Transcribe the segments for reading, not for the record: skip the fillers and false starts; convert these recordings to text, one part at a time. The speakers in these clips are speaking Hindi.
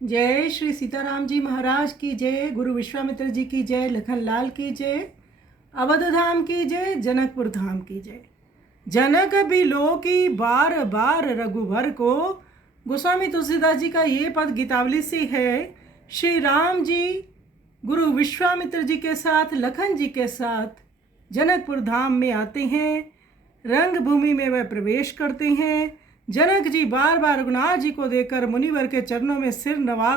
जय श्री सीताराम जी महाराज की जय, गुरु विश्वामित्र जी की जय, लखन लाल की जय, अवध धाम की जय, जनकपुर धाम की जय। जनक बिलो की बार बार रघुवर को। गोस्वामी तुलसीदास जी का ये पद गीतावली से है। श्री राम जी गुरु विश्वामित्र जी के साथ, लखन जी के साथ जनकपुर धाम में आते हैं। रंग भूमि में वह प्रवेश करते हैं। जनक जी बार बार रघुनाथ जी को देखकर मुनिवर के चरणों में सिर नवा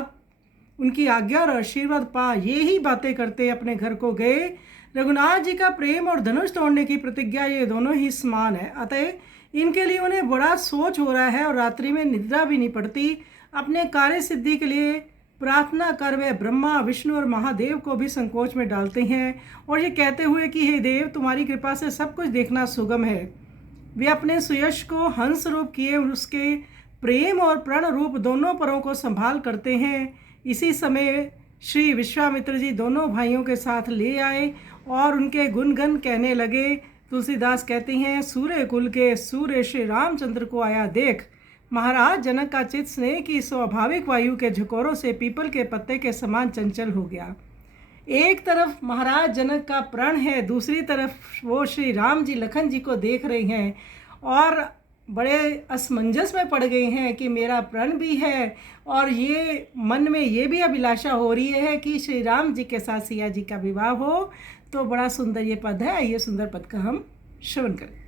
उनकी आज्ञा और आशीर्वाद पा ये ही बातें करते अपने घर को गए। रघुनाथ जी का प्रेम और धनुष तोड़ने की प्रतिज्ञा ये दोनों ही समान है, अतः इनके लिए उन्हें बड़ा सोच हो रहा है और रात्रि में निद्रा भी नहीं पड़ती। अपने कार्य सिद्धि के लिए प्रार्थना कर वे ब्रह्मा, विष्णु और महादेव को भी संकोच में डालते हैं और ये कहते हुए कि हे देव, तुम्हारी कृपा से सब कुछ देखना सुगम है। वे अपने सुयश को हंस रूप किए उसके प्रेम और प्रण रूप दोनों परों को संभाल करते हैं। इसी समय श्री विश्वामित्र जी दोनों भाइयों के साथ ले आए और उनके गुणगन कहने लगे। तुलसीदास कहते हैं, सूर्य कुल के सूर्य श्री रामचंद्र को आया देख। महाराज जनक का चित्त स्नेह की स्वाभाविक वायु के झकोरों से पीपल के पत्ते के समान चंचल हो गया। एक तरफ महाराज जनक का प्रण है, दूसरी तरफ वो श्री राम जी लखन जी को देख रहे हैं और बड़े असमंजस में पड़ गए हैं कि मेरा प्रण भी है और ये मन में ये भी अभिलाषा हो रही है कि श्री राम जी के साथ सिया जी का विवाह हो। तो बड़ा सुंदर ये पद है, ये सुंदर पद का हम श्रवण करें।